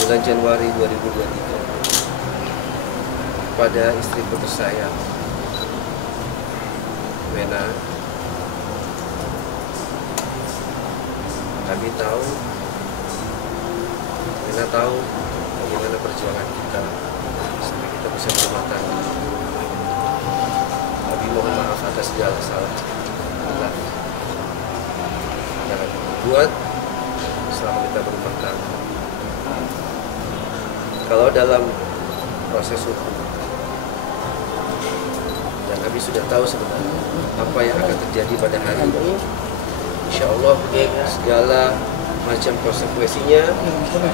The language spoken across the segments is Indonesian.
bulan Januari 2023 pada istriku tersayang Wena. Kami tahu, Wena tahu bagaimana perjuangan kita sampai kita bisa berumah tangga. Kami mohon maaf atas segala salah yang kami buat selama kita berumah tangga. Kalau dalam proses hukum, dan Abi sudah tahu sebenarnya apa yang akan terjadi pada hari ini, insya Allah segala macam konsekuensinya,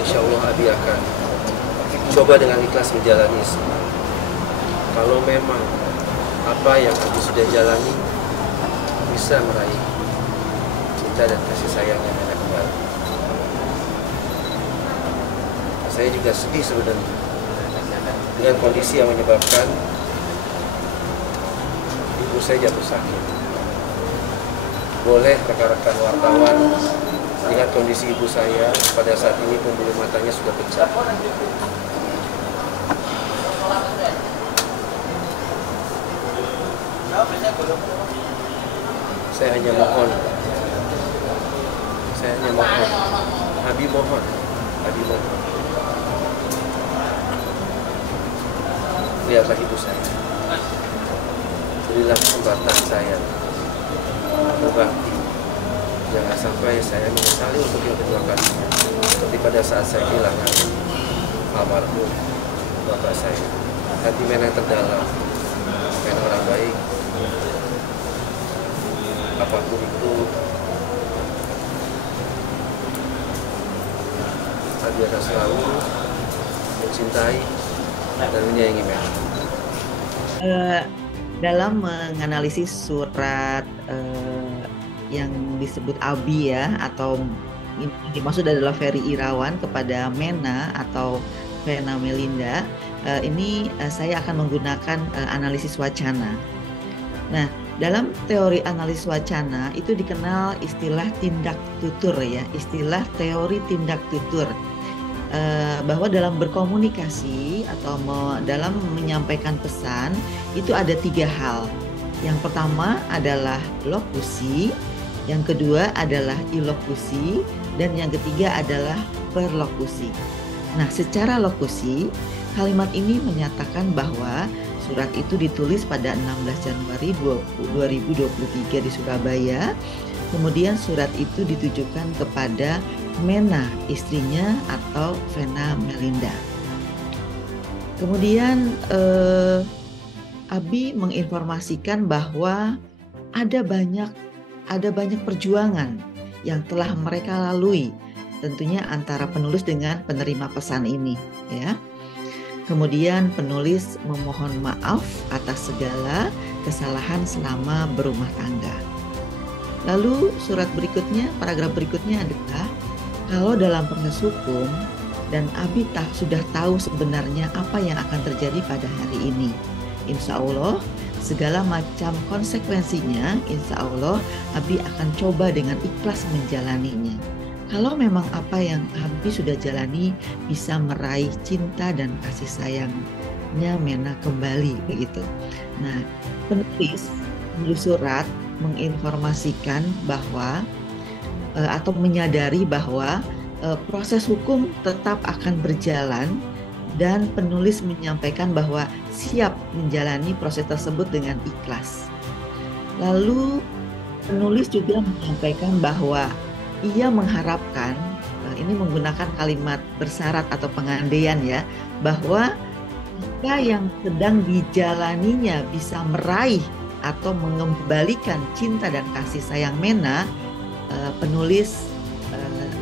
insya Allah Abi akan coba dengan ikhlas menjalani semua. Kalau memang apa yang Abi sudah jalani bisa meraih cinta dan kasih sayang yang ada kembali. Saya juga sedih sebenarnya dengan kondisi yang menyebabkan ibu saya jatuh sakit. Boleh rekan-rekan wartawan lihat kondisi ibu saya pada saat ini, pembuluh matanya sudah pecah. Saya hanya mohon, Abi mohon. Lihatlah ibu saya, berilah kesempatan saya berbakti. Jangan sampai saya menyesali untuk yang kedua kalinya, seperti pada saat saya kehilangan almarhum bapak saya. Hati Wena terdalam, Wena orang baik. Apapun itu, Abi akan selalu mencintai dan menyayangi Wena. Dalam menganalisis surat yang disebut Abi ya, atau yang dimaksud adalah Ferry Irawan kepada Mena atau Vena Melinda, ini saya akan menggunakan analisis wacana. Nah, dalam teori analisis wacana itu dikenal istilah tindak tutur ya, istilah teori tindak tutur. Bahwa dalam berkomunikasi atau dalam menyampaikan pesan itu ada 3 hal. Yang pertama adalah lokusi, yang kedua adalah ilokusi, dan yang ketiga adalah perlokusi. Nah, secara lokusi, kalimat ini menyatakan bahwa surat itu ditulis pada 16 Januari 2023 di Surabaya. Kemudian surat itu ditujukan kepada Mena, istrinya atau Vena Melinda. Kemudian Abi menginformasikan bahwa ada banyak perjuangan yang telah mereka lalui, tentunya antara penulis dengan penerima pesan ini, ya. Kemudian penulis memohon maaf atas segala kesalahan selama berumah tangga. Lalu surat berikutnya, paragraf berikutnya adalah kalau dalam proses hukum dan Abi sudah tahu sebenarnya apa yang akan terjadi pada hari ini. Insya Allah segala macam konsekuensinya, insya Allah Abi akan coba dengan ikhlas menjalaninya. Kalau memang apa yang Abi sudah jalani bisa meraih cinta dan kasih sayangnya Mena kembali begitu. Nah, penulis surat menginformasikan bahwa atau menyadari bahwa proses hukum tetap akan berjalan, dan penulis menyampaikan bahwa siap menjalani proses tersebut dengan ikhlas. Lalu penulis juga menyampaikan bahwa ia mengharapkan, ini menggunakan kalimat bersyarat atau pengandaian ya, bahwa jika yang sedang dijalaninya bisa meraih atau mengembalikan cinta dan kasih sayang Mena, penulis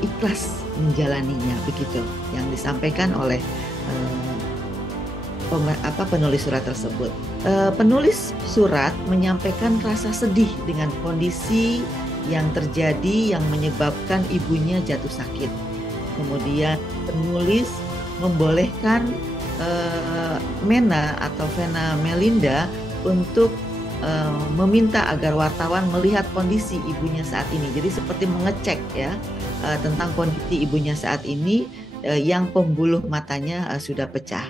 ikhlas menjalaninya, begitu yang disampaikan oleh penulis surat tersebut. Penulis surat menyampaikan rasa sedih dengan kondisi yang terjadi yang menyebabkan ibunya jatuh sakit. Kemudian penulis membolehkan Mena atau Vena Melinda untuk meminta agar wartawan melihat kondisi ibunya saat ini. Jadi seperti mengecek ya tentang kondisi ibunya saat ini yang pembuluh matanya sudah pecah.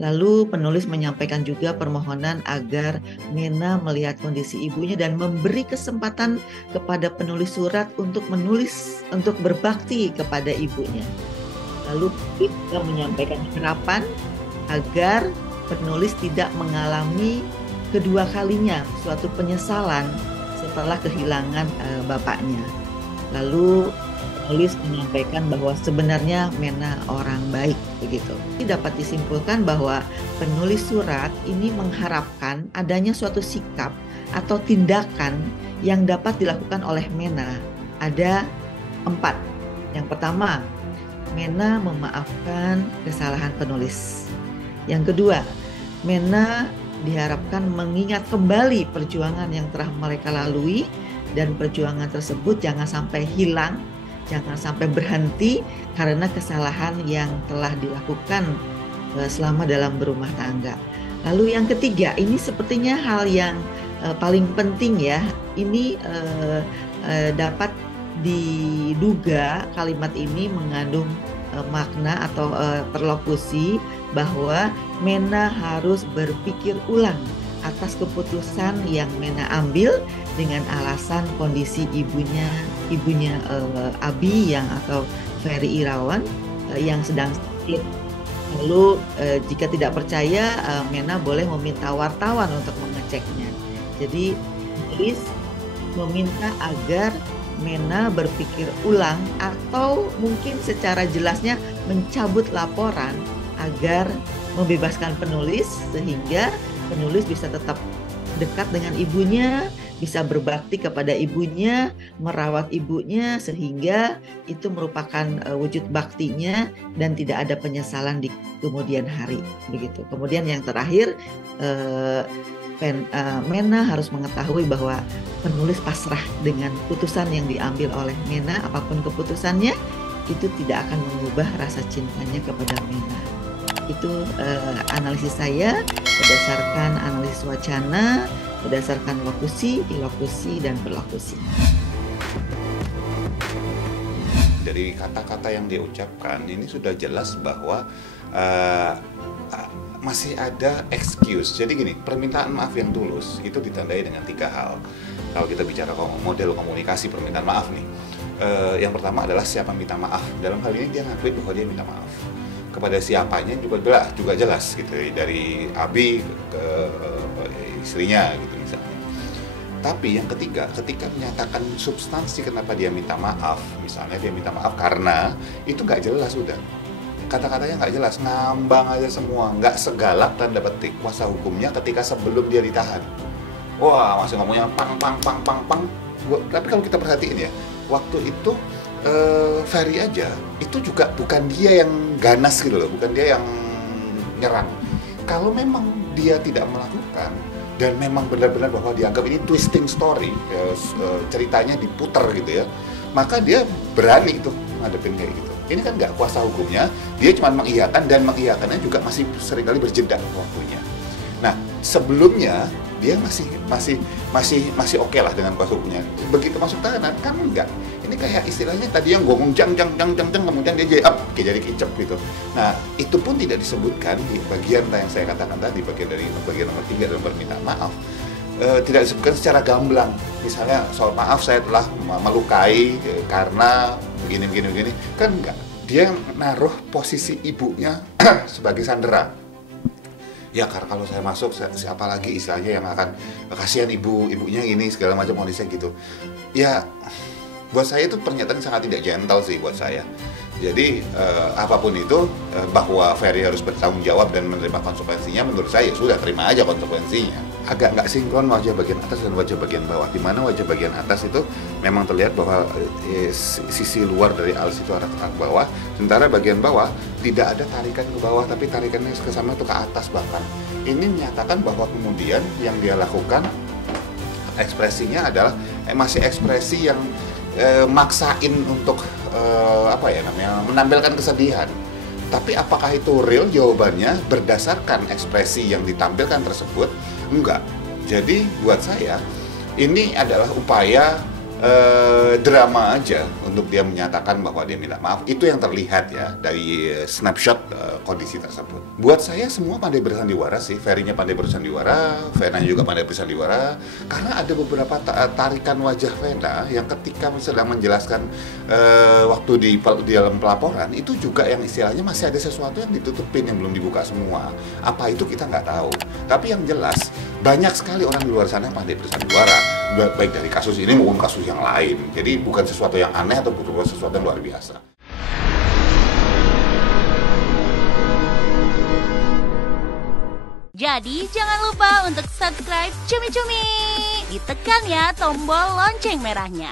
Lalu penulis menyampaikan juga permohonan agar Mena melihat kondisi ibunya dan memberi kesempatan kepada penulis surat untuk berbakti kepada ibunya. Lalu kita menyampaikan harapan agar penulis tidak mengalami kedua kalinya suatu penyesalan setelah kehilangan bapaknya. Lalu penulis menyampaikan bahwa sebenarnya Mena orang baik begitu. Ini dapat disimpulkan bahwa penulis surat ini mengharapkan adanya suatu sikap atau tindakan yang dapat dilakukan oleh Mena. Ada 4. Yang pertama, Mena memaafkan kesalahan penulis. Yang kedua, Mena diharapkan mengingat kembali perjuangan yang telah mereka lalui dan perjuangan tersebut jangan sampai hilang, jangan sampai berhenti karena kesalahan yang telah dilakukan selama dalam berumah tangga. Lalu yang ketiga, ini sepertinya hal yang paling penting ya. Ini dapat diduga kalimat ini mengandung makna atau perlokusi bahwa Mena harus berpikir ulang atas keputusan yang Mena ambil dengan alasan kondisi ibunya Abi atau Ferry Irawan yang sedang sakit. Lalu jika tidak percaya, Mena boleh meminta wartawan untuk mengeceknya. Jadi penulis meminta agar Mena berpikir ulang atau mungkin secara jelasnya mencabut laporan agar membebaskan penulis sehingga penulis bisa tetap dekat dengan ibunya, bisa berbakti kepada ibunya, merawat ibunya sehingga itu merupakan wujud baktinya dan tidak ada penyesalan di kemudian hari begitu. Kemudian yang terakhir Mena harus mengetahui bahwa penulis pasrah dengan putusan yang diambil oleh Mena, apapun keputusannya itu tidak akan mengubah rasa cintanya kepada Mena. Itu analisis saya berdasarkan analisis wacana, berdasarkan lokusi, ilokusi, dan berlokusi. Dari kata-kata yang dia ucapkan ini sudah jelas bahwa masih ada excuse. Jadi gini, permintaan maaf yang tulus itu ditandai dengan 3 hal. Kalau kita bicara model komunikasi permintaan maaf nih, yang pertama adalah siapa minta maaf. Dalam hal ini dia ngakui bahwa dia minta maaf. Kepada siapanya juga jelas gitu, dari Abi ke istrinya gitu misalnya. Tapi yang ketiga, ketika menyatakan substansi kenapa dia minta maaf, misalnya dia minta maaf karena itu nggak jelas udah. Kata-katanya nggak jelas, ngambang aja semua, nggak segalak tanda petik kuasa hukumnya ketika sebelum dia ditahan. Wah, masih ngomongnya pang. Tapi kalau kita perhatiin ya, waktu itu Ferry aja itu juga bukan dia yang ganas gitu loh, bukan dia yang nyerang. Kalau memang dia tidak melakukan dan memang benar-benar bahwa dianggap ini twisting story, ceritanya diputar gitu ya, maka dia berani tuh ngadepin kayak gitu. Ini kan nggak kuasa hukumnya, dia cuma mengiyakan dan mengiyakannya juga masih seringkali berjeda waktunya. Nah, sebelumnya dia masih oke lah dengan kuasa hukumnya. Begitu masuk tahanan kan enggak. Ini kayak istilahnya tadi yang ngomong jang kemudian dia jadi kicep gitu. Nah, itu pun tidak disebutkan di bagian yang saya katakan tadi, bagian nomor 3 dalam permintaan maaf. Tidak disebutkan secara gamblang. Misalnya soal maaf saya telah melukai karena begini. Kan enggak. Dia naruh posisi ibunya sebagai sandera. Ya karena kalau saya masuk siapa lagi istilahnya yang akan kasihan ibunya ini segala macam kondisinya gitu. Ya buat saya itu pernyataan sangat tidak gentle sih buat saya. Jadi apapun itu bahwa Ferry harus bertanggung jawab dan menerima konsekuensinya, menurut saya sudah terima aja konsekuensinya. Agak nggak sinkron wajah bagian atas dan wajah bagian bawah. Di mana wajah bagian atas itu memang terlihat bahwa sisi luar dari alis itu arah ke bawah, sementara bagian bawah tidak ada tarikan ke bawah, tapi tarikannya ke sana itu ke atas bahkan. Ini menyatakan bahwa kemudian yang dia lakukan ekspresinya adalah masih ekspresi yang maksain untuk menampilkan kesedihan. Tapi apakah itu real? Jawabannya berdasarkan ekspresi yang ditampilkan tersebut enggak. Jadi buat saya ini adalah upaya drama aja untuk dia menyatakan bahwa dia minta maaf. Itu yang terlihat ya dari snapshot kondisi tersebut. Buat saya semua pandai bersandiwara sih. Ferry-nya pandai bersandiwara, Vena juga pandai bersandiwara. Karena ada beberapa tarikan wajah Vena yang ketika sedang menjelaskan waktu di dalam pelaporan itu juga yang istilahnya masih ada sesuatu yang ditutupin, yang belum dibuka semua. Apa itu kita nggak tahu. Tapi yang jelas banyak sekali orang di luar sana yang pandai bersandiwara, baik dari kasus ini maupun kasus yang lain. Jadi bukan sesuatu yang aneh atau bukan sesuatu yang luar biasa. Jadi jangan lupa untuk subscribe Cumi Cumi. Ditekan ya tombol lonceng merahnya.